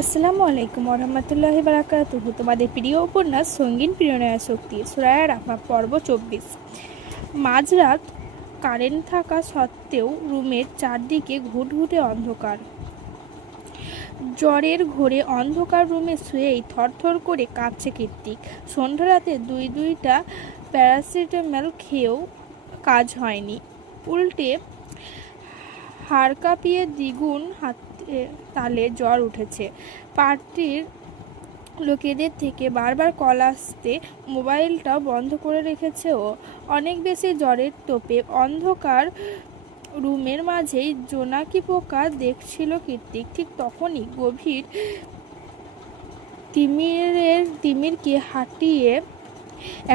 আসসালামু আলাইকুম ওরহমতুল্লাহি বারাকাতুহু। তোমাদের প্রিয় উপন্যাস সঙ্গীন প্রেরণা শক্তি সূরা রাহমান পর্ব 24। মাঝরাত কারেন্ট থাকা সত্ত্বেও রুমের চারদিকে ঘুটঘুটে অন্ধকার। জ্বরের ঘোরে অন্ধকার রুমে শুয়েই থরথর করে কাঁপছে কীর্তিক। সন্ধ্যা রাতে দুইটা প্যারাসিটামল খেয়েও কাজ হয়নি, উল্টে হাড় কাঁপিয়ে দ্বিগুণ তালে জ্বর উঠেছে। পার্টির লোকেদের থেকে বারবার কল আসতে মোবাইলটাও বন্ধ করে রেখেছে ও। অনেক বেশি জ্বরের তোপে অন্ধকার রুমের মাঝেই জোনাকি পোকা দেখছিল কীর্তিক। ঠিক তখনই গভীর তিমিরকে হাঁটিয়ে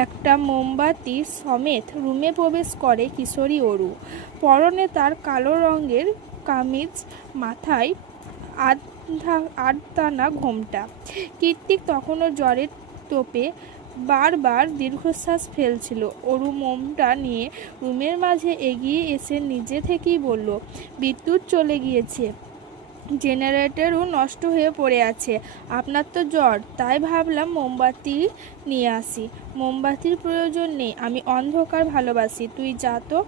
একটা মোমবাতি সমেত রুমে প্রবেশ করে কিশোরী অরু। পরনে তার কালো রঙের কামিজ, মাথায় আটদানা ঘোমটা। কীর্তিক তখনও জ্বরের তোপে বারবার দীর্ঘশ্বাস ফেলছিল। অরু মোমটা নিয়ে রুমের মাঝে এগিয়ে এসে নিজে থেকেই বলল, বিদ্যুৎ চলে গিয়েছে, জেনারেটরও নষ্ট হয়ে পড়ে আছে। আপনার তো জ্বর, তাই ভাবলাম মোমবাতি নিয়ে আসি। মোমবাতির প্রয়োজন নেই, আমি অন্ধকার ভালোবাসি, তুই যা তো।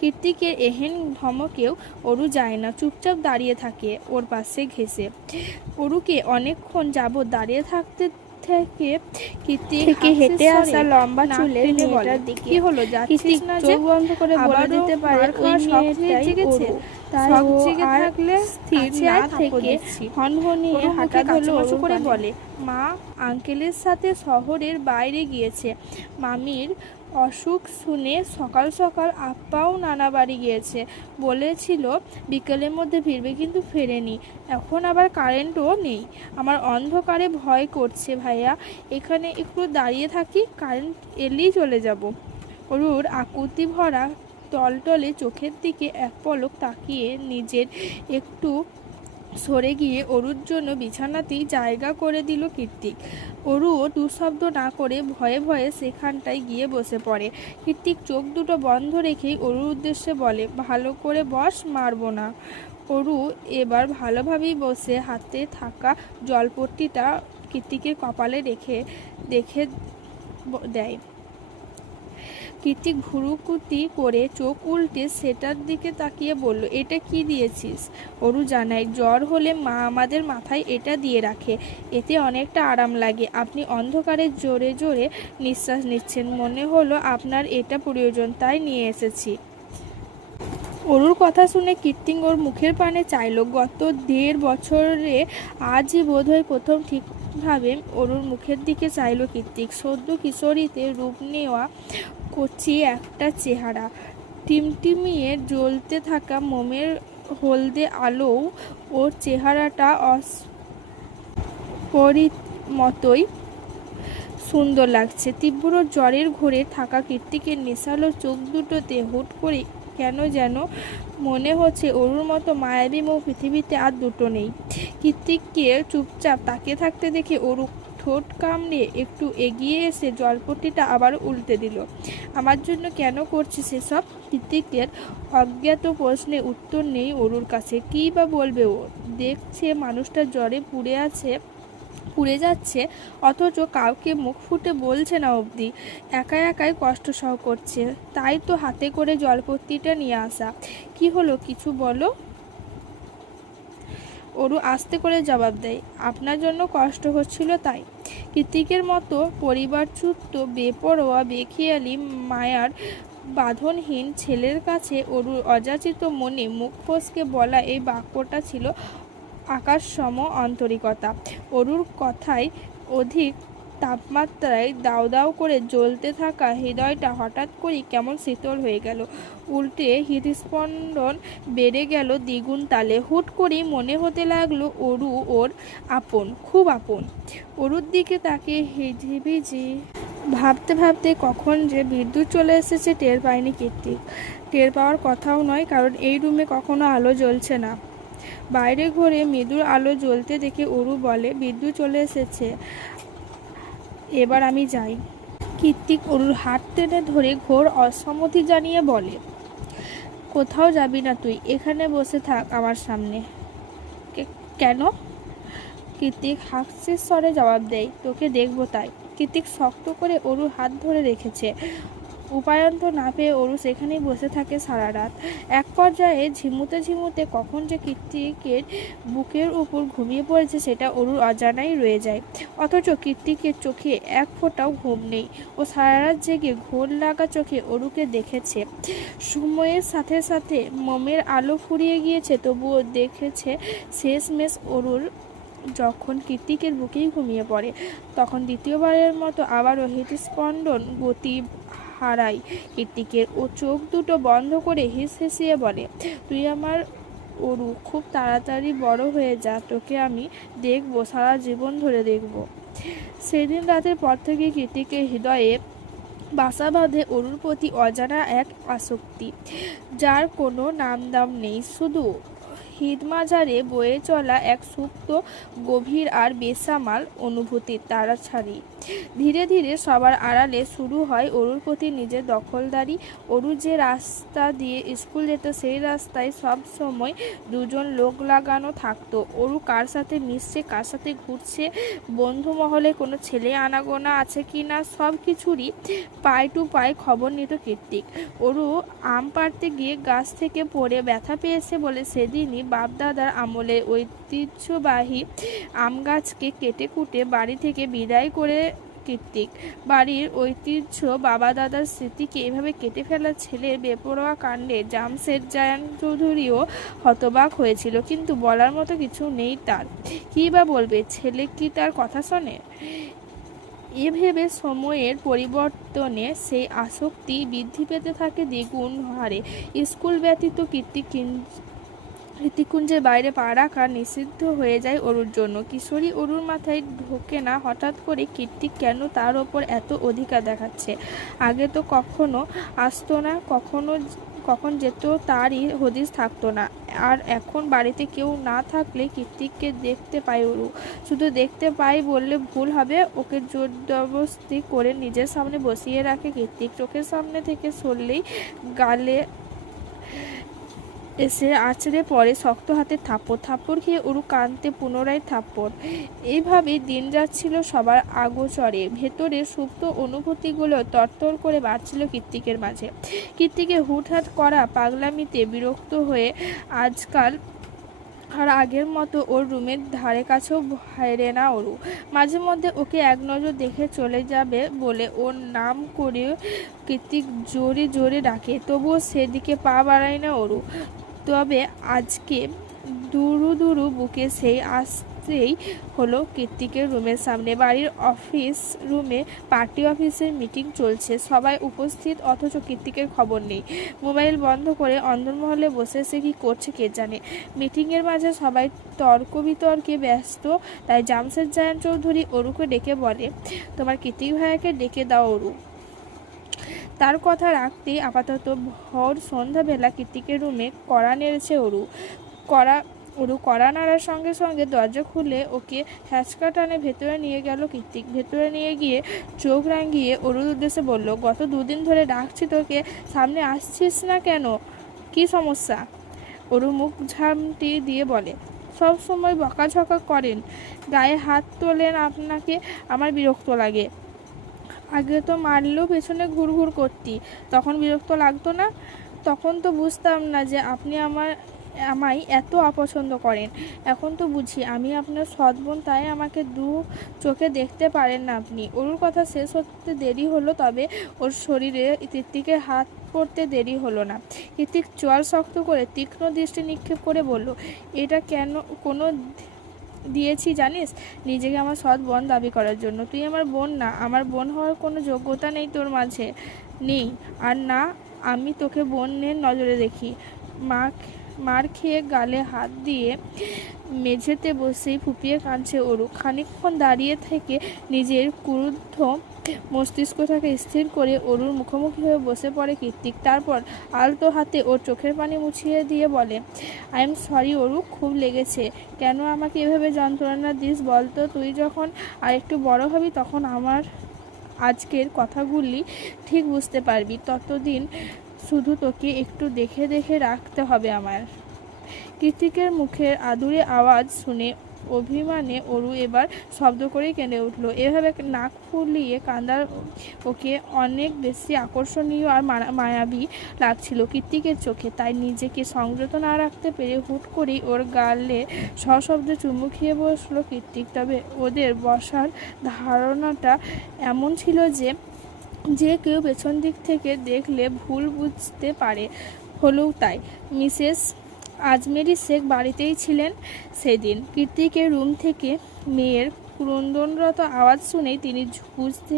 কীর্তিকের এহেন ধমকেও অরু যায় না, চুপচাপ দাঁড়িয়ে থাকে ওর পাশে ঘেঁষে। অরুকে অনেকক্ষণ যাবৎ দাঁড়িয়ে থাকতে থেকে কীর্তিক হেঁটে আসা লম্বা চুলের মেয়েটার দিকে কি হলো, যাচ্ছিস না যে? চোখ বন্ধ করে বলে দিতে পারে ওই মেয়েটাই অরু। তাই ও আর স্থির না থেকে হনহনিয়ে হাঁটা ধরল করে বলে, মা আঙ্কেলের সাথে শহরের বাইরে গিয়েছে। মামির অসুখ শুনে সকাল সকাল আপ্পাও নানা বাড়ি গিয়েছে, বলেছিল বিকেলের মধ্যে ফিরবে, কিন্তু ফেরেনি। এখন আবার কারেন্টও নেই। আমার অন্ধকারে ভয় করছে ভাইয়া, এখানে একটু দাঁড়িয়ে থাকি, কারেন্ট এলেই চলে যাব। অরুর আকুতি ভরা টলটলে চোখের দিকে এক পলক তাকিয়ে নিজের একটু সরে গিয়ে অরুর জন্য বিছানাতেই জায়গা করে দিল কীর্তিক। অরুও দুশব্দ না করে ভয়ে ভয়ে সেখানটায় গিয়ে বসে পড়ে। কীর্তিক চোখ দুটো বন্ধ রেখেই অরুর উদ্দেশ্যে বলে, ভালো করে বস, মারব না। অরু এবার ভালোভাবেই বসে হাতে থাকা জলপট্টিটা কীর্তিকের কপালে দেখে দেয়। কীর্তিক ভুরুকুতি করে চোখ উল্টে সেটার দিকে তাকিয়ে বলল, এটা কি দিয়েছিস? অরু জানায়, জ্বর হলে মা আমাদের মাথায় এটা দিয়ে রাখে, এতে অনেকটা আরাম লাগে। আপনি অন্ধকারে জোরে জোরে নিঃশ্বাস নিচ্ছেন, মনে হলো আপনার এটা প্রয়োজন, তাই নিয়ে এসেছি। অরুর কথা শুনে কীর্তিক ওর মুখের পানে চাইল। গত 1.5 বছরে আজই বোধহয় প্রথম ঠিকভাবে অরুর মুখের দিকে চাইল কীর্তিক। সদ্য কিশোরীতে রূপ নেওয়া কচি একটা চেহারা, টিমটিমিয়ে জ্বলতে থাকা মোমের হলদে আলোও ওর চেহারাটা অস্পরিত মতোই সুন্দর লাগছে। তীব্র জ্বরের ঘোরে থাকা কীর্তিকের নেশালো চোখ দুটোতে হুট করে কেন যেন মনে হচ্ছে অরুর মতো মায়াবী মুখ পৃথিবীতে আর দুটো নেই। কীর্তিককে চুপচাপ তাকিয়ে থাকতে দেখে অরু ঠোঁট কামড়ে একটু এগিয়ে এসে জলপট্টিটা আবার উল্টে দিল। আমার জন্য কেন করছিস সেসব? কীর্তিকের অজ্ঞাত প্রশ্নে উত্তর নেই অরুর কাছে। কী বা বলবে ও? দেখছে মানুষটা জ্বরে পুড়ে যাচ্ছে, অথচ কাউকে মুখ ফুটে বলছে না অবধি, একা একাই কষ্ট সহ করছে। তাই তো হাতে করে জলপট্টিটা নিয়ে আসা। কি হলো, কিছু বলো। অরু আস্তে করে জবাব দেয়, আপনার জন্য কষ্ট হচ্ছিল তাই। কীর্তিকের মতো পরিবারচ্যুত, বেপরোয়া, বেখেয়ালি, মায়ার বাঁধনহীন ছেলের কাছে অরুর অযাচিত মনে মুখ ফসকে বলা এই বাক্যটা ছিল আকাশসম আন্তরিকতা। অরুর কথায় অধিক তাপমাত্রায় দাউ দাউ করে জ্বলতে থাকা হৃদয়টা হঠাৎ করেই কেমন শীতল হয়ে গেল। উল্টে হৃদস্পন্দন বেড়ে গেল দ্বিগুণ তালে। হুট করেই মনে হতে লাগলো অরু ওর আপন, খুব আপন। অরুর দিকে তাকে হিজিবিজি ভাবতে ভাবতে কখন যে বিদ্যুৎ চলে এসেছে টের পায়নি কীর্তিক। টের পাওয়ার কথাও নয়, কারণ এই রুমে কখনো আলো জ্বলছে না। বাইরে ঘরে মৃদুর আলো জ্বলতে দেখে অরু বলে, বিদ্যুৎ চলে এসেছে, এবার আমি যাই। কীর্তিক অরুর হাত টেনে ধরে ঘোর অসম্মতি জানিয়ে বলে, কোথাও যাবি না তুই, এখানে বসে থাক আমার সামনে। কেন? কৃতিক হাসির স্বরে জবাব দেয়, তোকে দেখবো তাই। কৃতিক শক্ত করে অরুর হাত ধরে রেখেছে। উপায়ন্ত না পেয়ে অরু সেখানেই বসে থাকে সারা রাত। এক পর্যায়ে ঝিমুতে ঝিমুতে কখন যে কৃত্তিকের বুকের উপর ঘুমিয়ে পড়েছে সেটা অরুর অজানাই রয়ে যায়। অথচ কৃত্তিকের চোখে এক ফোঁটাও ঘুম নেই। ও সারা রাত জেগে ঘোর লাগা চোখে অরুকে দেখেছে। সময়ের সাথে সাথে মোমের আলো ফুরিয়ে গিয়েছে, তবুও দেখেছে শেষমেশ অরুর যখন কৃত্তিকের বুকেই ঘুমিয়ে পড়ে, তখন দ্বিতীয়বারের মতো আবারও হৃদস্পন্দন গতি হারায় কৃত্তিকের। ও চোখ দুটো বন্ধ করে হিসিয়ে বলে, তুই আমার অরু, খুব তাড়াতাড়ি বড় হয়ে যা, তোকে আমি দেখবো, সারা জীবন ধরে দেখবো। সেদিন রাতের পর থেকে কৃত্তিকের হৃদয়ে বাসা বাঁধে অরুর প্রতি অজানা এক আসক্তি, যার কোনো নাম দাম নেই, শুধু হৃদমাঝারে বয়ে চলা এক সুপ্ত গভীর আর বেসামাল অনুভূতির তাড়াছাড়ি। ধীরে ধীরে সবার আড়ালে শুরু হয় অরুর প্রতি নিজের দখলদারি। অরু যে রাস্তা দিয়ে স্কুল যেত সেই রাস্তায় সব সময় দুজন লোক লাগানো থাকতো। অরু কার সাথে মিশছে, কার সাথে ঘুরছে, বন্ধু মহলে কোনো ছেলে আনাগোনা আছে কি না, সব কিছুরই পায় টু পায় খবর নিত কৃত্তিক। অরু আম পাড়তে গিয়ে গাছ থেকে পড়ে ব্যথা পেয়েছে বলে সেদিনই বাপদাদার আমলে ঐতিহ্যবাহী আম গাছকে কেটে কুটে বাড়ি থেকে বিদায় করে কৃত্তিক। বাড়ির ঐতিহ্য, বাবা দাদার স্মৃতিকে এভাবে কেটে ফেলা ছেলের বেপরোয়া কাণ্ডে জামশেদ জায়ান চৌধুরীও হতবাক হয়েছিল, কিন্তু বলার মতো কিছু নেই তার। কী বা বলবে, ছেলে কি তার কথা শোনে? এ ভেবে সময়ের পরিবর্তনে সেই আসক্তি বৃদ্ধি পেতে থাকে দ্বিগুণ হারে। স্কুল ব্যতীত কীর্তিকুঞ্জের বাইরে পা রাখা নিষিদ্ধ হয়ে যায় অরুর জন্য। কিশোরী অরুর মাথায় ঢোকে না হঠাৎ করে কৃত্তিক কেন তার ওপর এত অধিকার দেখাচ্ছে। আগে তো কখনো আসতো না, কখন যেত তারই হদিস থাকতো না। আর এখন বাড়িতে কেউ না থাকলে কৃত্তিককে দেখতে পায় অরু। শুধু দেখতে পাই বললে ভুল হবে, ওকে জোরজবরদস্তি করে নিজের সামনে বসিয়ে রাখে কৃত্তিক। চোখের সামনে থেকে সরলেই গালে এসে আছড়ে পড়ে শক্ত হাতে থাপ্পড় খেয়ে অরু কাঁদতে পুনরায় থাপ্পড়। এইভাবেই দিন যাচ্ছিল সবার আগোচরে। ভেতরে সুপ্ত অনুভূতিগুলো তরতর করে বাড়ছিল কৃত্তিকের মাঝে। কৃত্তিকের হুটহাট করা পাগলামিতে বিরক্ত হয়ে আজকাল আর আগের মতো ওর রুমের ধারে কাছেও হায়রে না অরু। মাঝে মধ্যে ওকে এক নজর দেখে চলে যাবে বলে ওর নাম করে কৃত্তিক জোরে জোরে ডাকে, তবুও সেদিকে পা বাড়ায় না অরু। তবে আজকে দুরু দুরু বুকে সেই আসতেই হলো কৃত্তিকের রুমের সামনে। বাড়ির অফিস রুমে পার্টি অফিসের মিটিং চলছে, সবাই উপস্থিত, অথচ কৃত্তিকের খবর নেই। মোবাইল বন্ধ করে অন্দরমহলে বসে সে কি করছে কে জানে। মিটিংয়ের মাঝে সবাই তর্ক বিতর্কে ব্যস্ত, তাই জামশেদ জায়ান চৌধুরী অরুকে ডেকে বলে, তোমার কৃত্তিক ভাইয়াকে ডেকে দাও অরু। তার কথা রাখতেই আপাতত ভোর সন্ধ্যাবেলা কৃত্তিকের রুমে কড়া নেড়েছে অরু। কড়া নাড়ার সঙ্গে সঙ্গে দরজা খুলে ওকে হ্যাঁচকা টানে ভেতরে নিয়ে গেল কৃত্তিক। ভেতরে নিয়ে গিয়ে চোখ রাঙিয়ে অরুর উদ্দেশ্যে বলল, গত দুদিন ধরে ডাকছি তোকে, সামনে আসছিস না কেন, কি সমস্যা? অরু মুখ ঝামটি দিয়ে বলে, সব সময় বকাঝকা করেন, গায়ে হাত তোলেন, আপনাকে আমার বিরক্ত লাগে। আগে তো মারলেও পেছনে ঘুরঘুর করতি, তখন বিরক্ত লাগতো না? তখন তো বুঝতাম না যে আপনি আমায় এত অপছন্দ করেন। এখন তো বুঝি আমি আপনার সৎ বোন, তাই আমাকে দু চোখে দেখতে পারেন না আপনি। ওর কথা শেষ হতে দেরি হলো, তবে ওর শরীরে কৃত্তিকের হাত পড়তে দেরি হলো না। কৃত্তিক চোয়াল শক্ত করে তীক্ষ্ণ দৃষ্টি নিক্ষেপ করে বলল, এটা কেন কোনো দিয়েছি জানিস? নিজেকে আমার সৎ বোন দাবি করার জন্য। তুই আমার বোন না, আমার বোন হওয়ার কোনো যোগ্যতা নেই তোর মাঝে, নেই। আর না আমি তোকে বোনের নজরে দেখি। মার খেয়ে গালে হাত দিয়ে মেঝেতে বসেই ফুপিয়ে কাঁদছে অরু। খানিকক্ষণ দাঁড়িয়ে থেকে নিজের ক্রুদ্ধ মস্তিষ্কটাকে স্থির করে অরুর মুখোমুখি হয়ে বসে পড়ে কৃত্তিক। তারপর আলতো হাতে ওর চোখের পানি মুছিয়ে দিয়ে বলে, আই এম সরি অরু, খুব লেগেছে। কেন আমাকে এভাবে যন্ত্রণা দিস বলতো? তুই যখন আর একটু বড় হবি তখন আমার আজকের কথাগুলি ঠিক বুঝতে পারবি। ততদিন শুধু তোকে একটু দেখে দেখে রাখতে হবে আমার। কৃত্তিকের মুখের আদুরে আওয়াজ শুনে অভিমানে অরু এবার শব্দ করেই কেঁদে উঠল। এভাবে নাক ফুলিয়ে কান্দার ওকে অনেক বেশি আকর্ষণীয় আর মায়াবী লাগছিল কৃত্তিকের চোখে। তাই নিজেকে সংযত না রাখতে পেরে হুট করেই ওর গালে সশব্দে চুমু খেয়ে বসলো কৃত্তিক। তবে ওদের বসার ধারণাটা এমন ছিল যে কেউ পেছন দিক থেকে দেখলে ভুল বুঝতে পারে। হলেও তাই। মিসেস আজমেরি শেখ বাড়িতেই ছিলেন সেদিন। কৃত্তিকের রুম থেকে মেয়ের ক্রন্দনরত আওয়াজ শুনেই তিনি বুঝতে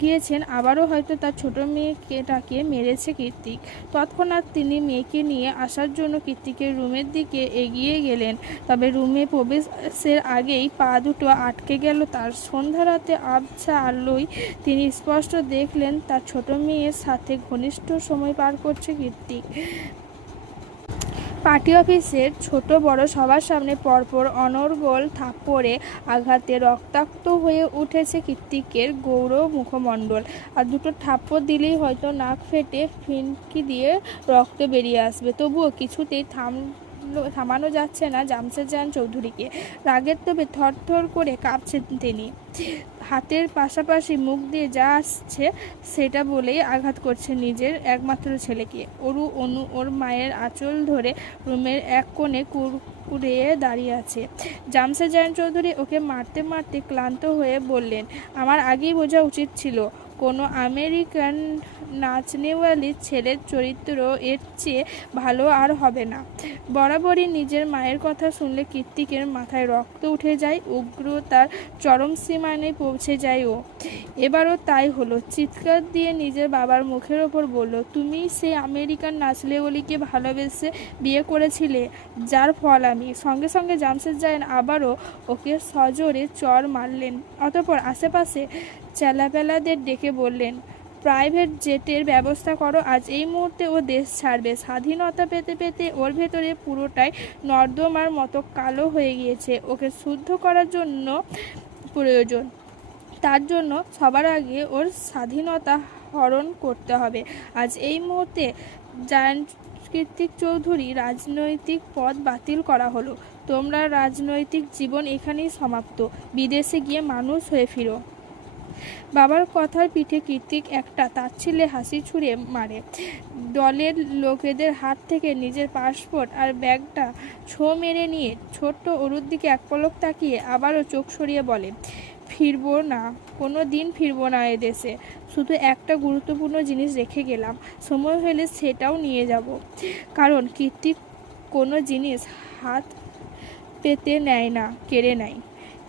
গিয়েছেন আবারও হয়তো তার ছোট মেয়েটাকে মেরেছে কৃত্তিক। তৎক্ষণাৎ তিনি মেয়েকে নিয়ে আসার জন্য কৃত্তিকের রুমের দিকে এগিয়ে গেলেন। তবে রুমে প্রবেশের আগেই পা দুটো আটকে গেল তার। সন্ধ্যা রাতে আবছা আলোয় তিনি স্পষ্ট দেখলেন তার ছোট মেয়ের সাথে ঘনিষ্ঠ সময় পার করছে কৃত্তিক। পার্টি অফিসের ছোট বড় সবার সামনে পরপর অনর্গল থাপ্পড়ে আঘাতে রক্তাক্ত হয়ে উঠেছে কৃত্তিকের গৌর মুখমণ্ডল। আর দুটো থাপ্পড় দিলেই হয়তো নাক ফেটে ফিনকি দিয়ে রক্ত বেরিয়ে আসবে। তবুও কিছুতেই থামানো যাচ্ছে না জামশেদজান চৌধুরীকে। রাগের তোপে থরথর করে কাঁপছেন তিনি। হাতের পাশাপাশি মুখ দিয়ে যা আসছে সেটা বলেই আঘাত করছে নিজের একমাত্র ছেলেকে। অনু ওর মায়ের আঁচল ধরে রুমের এক কোণে কুড়কুড়ে দাঁড়িয়ে আছে। জামশেদজান চৌধুরী ওকে মারতে মারতে ক্লান্ত হয়ে বললেন, আমার আগেই বোঝা উচিত ছিল কোনো আমেরিকান নাচনেওয়ালি ছেলের চরিত্র এর চেয়ে ভালো আর হবে না। বরাবরই নিজের মায়ের কথা শুনলে কৃত্তিকের মাথায় রক্ত উঠে যায়, উগ্রতার চরম সীমানায় পৌঁছে যায় ও। এবারও তাই হলো। চিৎকার দিয়ে নিজের বাবার মুখের ওপর বলল, তুমি সেই আমেরিকান নাচনেওয়ালিকে ভালোবেসে বিয়ে করেছিলে, যার ফল আমি। সঙ্গে সঙ্গে জামশেদজান আবারও ওকে সজোরে চড় মারলেন। অতঃপর আশেপাশে চেলাপেলাদের ডেকে বললেন, প্রাইভেট জেটের ব্যবস্থা করো, আজ এই মুহূর্তে ও দেশ ছাড়বে। স্বাধীনতা পেতে পেতে ওর ভেতরে পুরোটাই নর্দমার মতো কালো হয়ে গিয়েছে। ওকে শুদ্ধ করার জন্য প্রয়োজন। তার জন্য সবার আগে ওর স্বাধীনতা হরণ করতে হবে আজ এই মুহূর্তে। কৃত্তিক চৌধুরী রাজনৈতিক পদ বাতিল করা হলো। তোমরা রাজনৈতিক জীবন এখানেই সমাপ্ত। বিদেশে গিয়ে মানুষ হয়ে ফিরো। বাবার কথার পিঠে কৃত্তিক একটা তাচ্ছিল্যে হাসি ছুড়ে মারে। দলের লোকেদের হাত থেকে নিজের পাসপোর্ট আর ব্যাগটা ছো মেরে নিয়ে ছোট্ট অরুর দিকে এক পলক তাকিয়ে আবারও চোখ সরিয়ে বলে, ফিরবো না, কোনো দিন ফিরবো না এদেশে। শুধু একটা গুরুত্বপূর্ণ জিনিস রেখে গেলাম, সময় হলে সেটাও নিয়ে যাব। কারণ কৃত্তিক কোনো জিনিস হাত পেতে নেয় না, কেড়ে নেয়।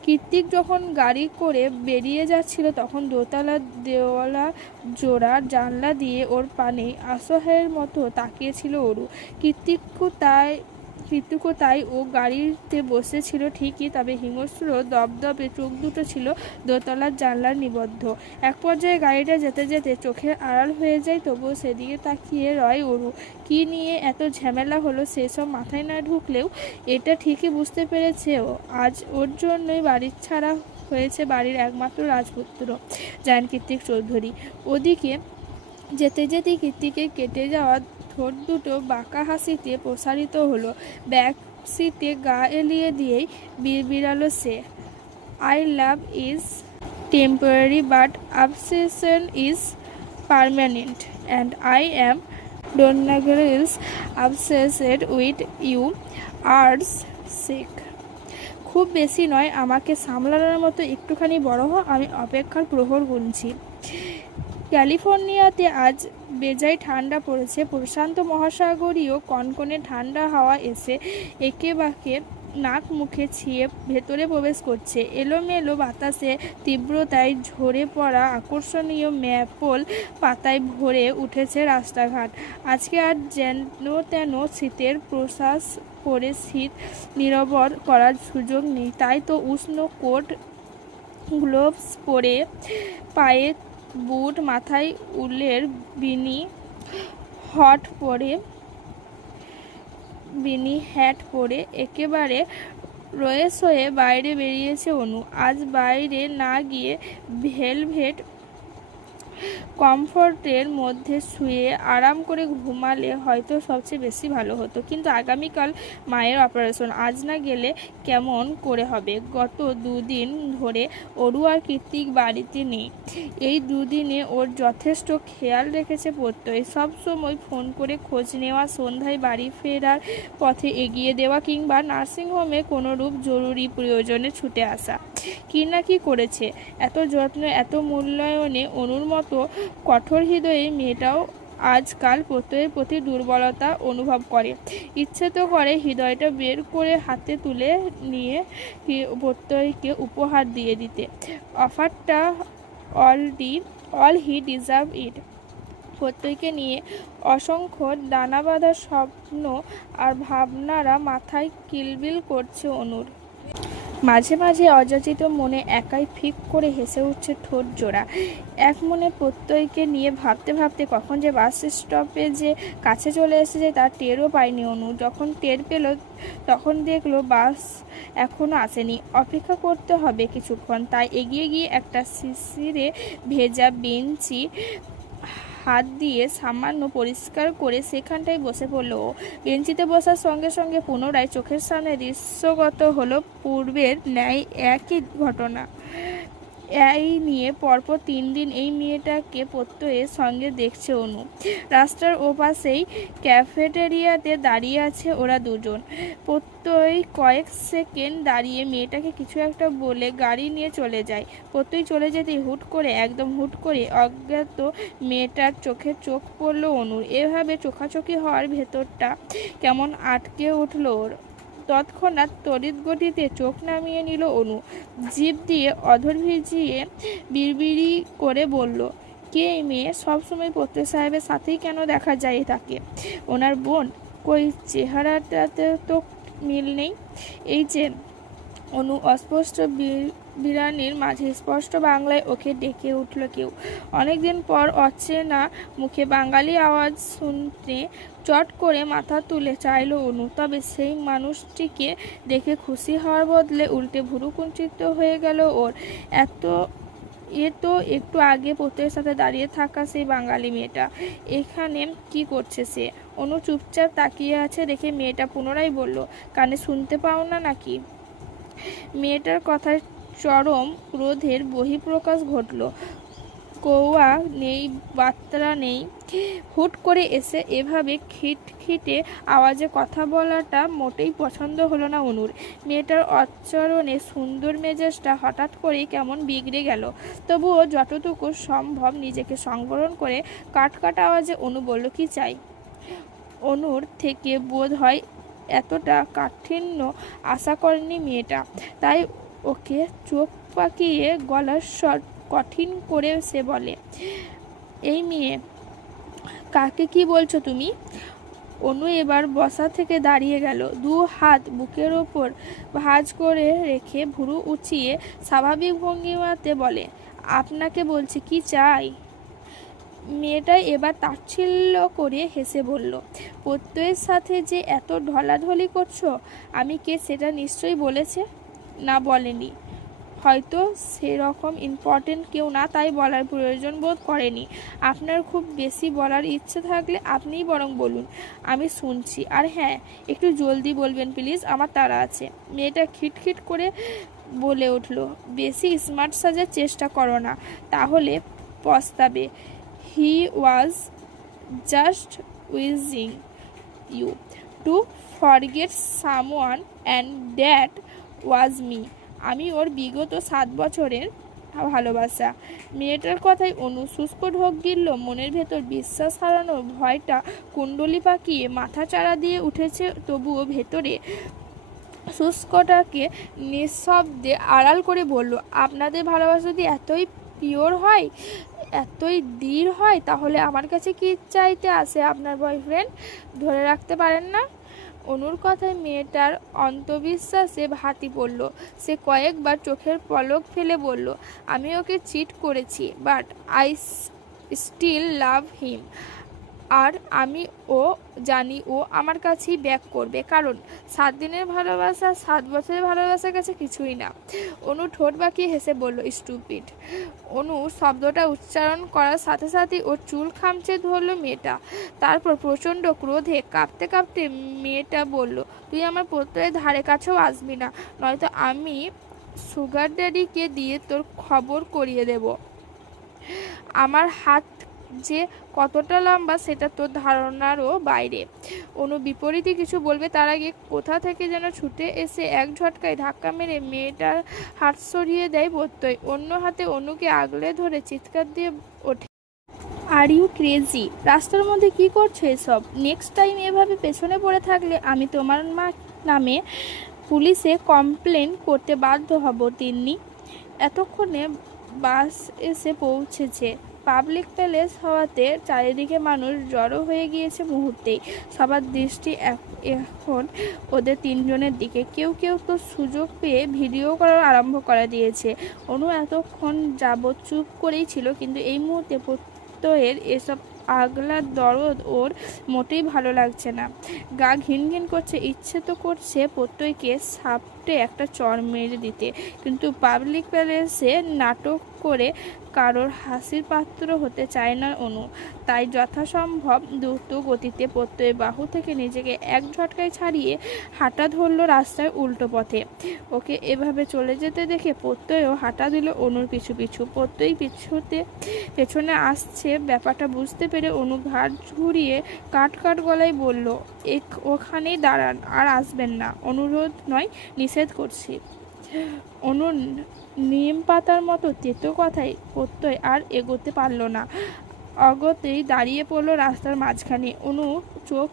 কৃত্তিক যখন গাড়ি করে বেরিয়ে যাচ্ছিল তখন দোতলা দেওয়ালা জোড়া জানলা দিয়ে ওর পানে অসহায়ের মতো তাকিয়েছিল অরু। কৃত্তিকও তাই। ও গাড়িতে বসেছিল ঠিকই, তবে হিংস্র দপদপে চোখ দুটো ছিল দোতলার জানলার নিবদ্ধ। এক পর্যায়ে গাড়িটা যেতে যেতে চোখের আড়াল হয়ে যায়, তবুও সেদিকে তাকিয়ে রয় অরু। কী নিয়ে এত ঝামেলা হলো সেসব মাথায় না ঢুকলেও এটা ঠিকই বুঝতে পেরেছে ও, আজ ওর জন্যই বাড়ি ছাড়া হয়েছে বাড়ির একমাত্র রাজপুত্র জায়ান কৃত্তিক চৌধুরী। ওদিকে যেতে যেতেই কৃত্তিকের কেটে যাওয়া ঠোঁট দুটো বাঁকা হাসিতে প্রসারিত হলো। ব্যাক সিটে গা এলিয়ে দিয়েই বিড়বিড়ালো সে, I love is temporary but obsession is permanent and I am ডোন্টনাগেলস obsessed with you arse sick. খুব বেশি নয়, আমাকে সামলানোর মতো একটুখানি বড় হও, আমি অপেক্ষার প্রহর গুনছি। ক্যালিফোর্নিয়াতে আজ বেজায় ঠান্ডা পড়েছে। প্রশান্ত মহাসাগরীয় কনকনে ঠান্ডা হাওয়া এসে একেবাকে নাক মুখে ছিঁয়ে ভেতরে প্রবেশ করছে। এলোমেলো বাতাসে তীব্রতায় ঝরে পড়া আকর্ষণীয় ম্যাপল পাতায় ভরে উঠেছে রাস্তাঘাট। আজকে আর যেন তেন শীতের প্রশ্বাস পরে শীত নিরবর করার সুযোগ নেই। তাই তো উষ্ণ কোট, গ্লোভস পরে, পায়ে বুট, মাথায় উলের বিনি হ্যাট পরে একেবারে রয়েস হয়ে বাইরে বেরিয়েছে অনু। আজ বাইরে না গিয়ে ভেলভেট কমফোর্টের মধ্যে শুয়ে আরাম করে ঘুমালে হয়তো সবচেয়ে বেশি ভালো হতো, কিন্তু আগামীকাল মায়ের অপারেশন, আজ না গেলে কেমন করে হবে। গত দুদিন ধরে অরু আর কৃত্তিক বাড়িতে নেই। এই দুদিনে ওর যথেষ্ট খেয়াল রেখেছে প্রত্যয়, সবসময় ফোন করে খোঁজ নেওয়া, সন্ধ্যায় বাড়ি ফেরার পথে এগিয়ে দেওয়া, কিংবা নার্সিংহোমে কোনোরূপ জরুরি প্রয়োজনে ছুটে আসা। কি না কি করেছে। এত যত্ন, এত মূল্যায়নে অনুর মতো কঠোর হৃদয়ে মেয়েটাও আজকাল প্রত্যয়ের প্রতি দুর্বলতা অনুভব করে। ইচ্ছে তো করে হৃদয়টা বের করে হাতে তুলে নিয়ে প্রত্যয়কে উপহার দিয়ে দিতে। অফারটা অল হি ডিজার্ভ ইট। প্রত্যয়কে নিয়ে অসংখ্য ডানা বাঁধা স্বপ্ন আর ভাবনারা মাথায় কিলবিল করছে অনুর। মাঝে মাঝে অযাচিত মনে একাই ফিক করে হেসে উঠছে ঠোঁট জোড়া। এক মনে প্রত্যয়কে নিয়ে ভাবতে ভাবতে কখন যে বাস স্টপেজে কাছে চলে এসেছে তার টেরও পায়নি অনু। যখন টের পেল তখন দেখলো বাস এখনো আসেনি, অপেক্ষা করতে হবে কিছুক্ষণ। তাই এগিয়ে গিয়ে একটা শিশিরে ভেজা বেঞ্চি হাত দিয়ে সামান্য পরিষ্কার করে সেখানটায় বসে পড়ল ও। বেঞ্চিতে বসার সঙ্গে সঙ্গে পুনরায় চোখের সামনে দৃশ্যগত হলো পূর্বের ন্যায় একই ঘটনা। এই নিয়ে পরপর 3 দিন এই মেয়েটাকে প্রত্যয়ের সঙ্গে দেখছে অনু। রাস্তার ওপাশেই ক্যাফেটেরিয়াতে দাঁড়িয়ে আছে ওরা দুজন। প্রত্যয় কয়েক সেকেন্ড দাঁড়িয়ে মেয়েটাকে কিছু একটা বলে গাড়ি নিয়ে চলে যায়। প্রত্যয় চলে যেতেই একদম হুট করে অজ্ঞাত মেয়েটার চোখে চোখ পড়ল অনুর। এভাবে চোখাচোখি হওয়ার ভেতরটা কেমন আটকে উঠল ওর। তৎক্ষণাৎ তড়িৎ গতিতে চোখ নামিয়ে নিল অনু। জিভ দিয়ে অধর ভিজিয়ে বিড়বিড়ি করে বলল, কে এই মেয়ে? সবসময় প্রত্যয় সাহেবের সাথেই কেন দেখা যায় তাকে? ওনার বোন? কই চেহারাটাতে তো মিল নেই। এই যে অনু অস্পষ্ট বিরানির মাঝে স্পষ্ট বাংলায় ওকে ডেকে উঠল কেউ। অনেকদিন পর অচেনা মুখে বাঙালি আওয়াজ শুনতে চট করে মাথা তুলে চাইল অনু। তবে সেই মানুষটিকে দেখে খুশি হওয়ার বদলে উল্টে ভুরু কুঞ্চিত হয়ে গেল ওর। তো একটু আগে প্রত্যয়ের সাথে দাঁড়িয়ে থাকা সেই বাঙালি মেয়েটা এখানে কি করছে সে? অনু চুপচাপ তাকিয়ে আছে দেখে মেয়েটা পুনরায় বলল, কানে শুনতে পাও না নাকি? মেয়েটার কথায় চরম ক্রোধের বহিঃপ্রকাশ ঘটল। কৌয়া নেই, বাত্রা নেই। হুট করে এসে এভাবে খিটখিটে আওয়াজে কথা বলাটা মোটেই পছন্দ হলো না অনুর। মেয়েটার আচরণে সুন্দর মেজাজটা হঠাৎ করেই কেমন বিগড়ে গেল। তবুও যতটুকু সম্ভব নিজেকে সংবরণ করে কাটকাটা আওয়াজে অনু বলল, কি চাই? অনুর থেকে বোধ হয় এতটা কাঠিন্য আশা করেনি মেয়েটা, তাই ওকে চোখ পাকিয়ে গলার স্বর কঠিন করে সে বলে, এই মেয়ে, কাকে কি বলছো তুমি? অনু এবার বসা থেকে দাঁড়িয়ে গেল। 2 হাত বুকের ওপর ভাঁজ করে রেখে ভুরু উঁচিয়ে স্বাভাবিক ভঙ্গিমাতে বলে, আপনাকে বলছি, কি চাই? মেয়েটা এবার তাচ্ছিল্য করে হেসে বলল, প্রত্যয়ের সাথে যে এত ঢলাঢলি করছো, আমি কে সেটা নিশ্চয়ই বলেছে? না, বলেনি। হয়তো সেরকম ইম্পর্টেন্ট কেউ না, তাই বলার প্রয়োজন বোধ করেনি। আপনার খুব বেশি বলার ইচ্ছে থাকলে আপনিই বরং বলুন, আমি শুনছি। আর হ্যাঁ, একটু জলদি বলবেন প্লিজ, আমার তাড়া আছে। মেয়েটা খিটখিট করে বলে উঠল, বেশি স্মার্ট সাজার চেষ্টা করো না, তাহলে পস্তাবে। He was just using you to forget someone and that was me. আমি ওর বিগত 7 বছরের ভালোবাসা। মেয়েটার কথায় অনু শুষ্ক ঢোক গিলল। মনের ভেতর বিশ্বাস হারানোর ভয়টা কুণ্ডলি পাকিয়ে মাথা চাড়া দিয়ে উঠেছে, তবুও ভেতরে শুষ্কটাকে নিঃশব্দে আড়াল করে বলল, আপনাদের ভালোবাসা যদি এতই পিওর হয়, এতই দৃঢ় হয়, তাহলে আমার কাছে কি চাইতে আসে আপনার বয়ফ্রেন্ড? ধরে রাখতে পারেন না? অনুর কথায় মেয়েটার অন্তবিশ্বাসে ভাতি পড়ল। সে কয়েকবার চোখের পলক ফেলে বলল, আমি ওকে চিট করেছি, বাট আই স্টিল লাভ হিম। আর আমি ও জানি ও আমার কাছেই ব্যাক করবে, কারণ 7 দিনের ভালোবাসা 7 বছরের ভালোবাসার কাছে কিছুই না। অনু ঠোঁট বাঁকিয়ে হেসে বলল, স্টুপিড। অনু শব্দটা উচ্চারণ করার সাথে সাথেই ওর চুল খামচে ধরল মেয়েটা। তারপর প্রচণ্ড ক্রোধে কাঁপতে কাঁপতে মেয়েটা বলল, তুই আমার প্রত্যয়ের ধারে কাছেও আসবি না, নয়তো আমি সুগার ড্যাডিকে দিয়ে তোর খবর করিয়ে দেব। আমার হাত যে কতটা লম্বা সেটা তোর ধারণারও বাইরে। অনু বিপরীতে কিছু বলবে তার আগে কোথা থেকে যেন ছুটে এসে এক ঝটকায় ধাক্কা মেরে মেয়েটার হাত সরিয়ে দেয় প্রত্যয়। অন্য হাতে অনুকে আগলে ধরে চিৎকার দিয়ে ওঠে, আর ইউ ক্রেজি? রাস্তার মধ্যে কি করছো এসব? নেক্সট টাইম এভাবে পেছনে পড়ে থাকলে আমি তোমার নামে পুলিশে কমপ্লেন করতে বাধ্য হব তিন্নি। এতক্ষণে বাস এসে পৌঁছেছে। পাবলিক প্লেস হওয়াতে চারিদিকে মানুষ জড়ো হয়ে গিয়েছে মুহূর্তেই। সবার দৃষ্টি এখন ওদের তিনজনের দিকে। কেউ কেউ তো সুযোগ পেয়ে ভিডিও করা আরম্ভ করে দিয়েছে। অনু এতক্ষণ যাবৎ চুপ করেই ছিল, কিন্তু এই মুহূর্তে প্রত্যয়ের এসব আগলা দরদ ওর মোটেই ভালো লাগছে না। গা ঘিন ঘিন করছে, ইচ্ছে তো করছে প্রত্যয়কে সাপটে একটা চড় মেরে দিতে, কিন্তু পাবলিক প্লেসে নাটক করে কারোর হাসির পাত্র হতে চায় না অনু। তাই যথাসম্ভব দ্রুত গতিতে প্রত্যয়ের বাহু থেকে নিজেকে এক ঝটকায় ছাড়িয়ে হাঁটা ধরল রাস্তায় উল্টো পথে। ওকে এভাবে চলে যেতে দেখে প্রত্যয়ও হাঁটা দিল অনুর পিছু পিছু। প্রত্যয় পেছনে আসছে ব্যাপারটা বুঝতে পেরে অনু ঘাট ঘুরিয়ে কাট কাট গলায় বলল, ওখানেই দাঁড়ান, আর আসবেন না। অনুরোধ নয়, নিষেধ করছি। অনুর নিম পাতার মতো তেতো কথায় প্রত্যয় আর এগোতে পারল না। অগতেই দাঁড়িয়ে পড়ল রাস্তার মাঝখানে। অনু চোখ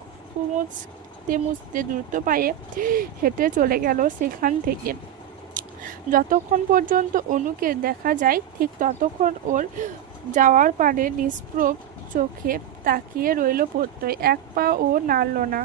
মুছতে মুছতে দ্রুত পায়ে হেঁটে চলে গেল সেখান থেকে। যতক্ষণ পর্যন্ত অনুকে দেখা যায় ঠিক ততক্ষণ ওর যাওয়ার পানে নিষ্প্রভ চোখে তাকিয়ে রইল প্রত্যয়। এক পা ও নাড়ল না।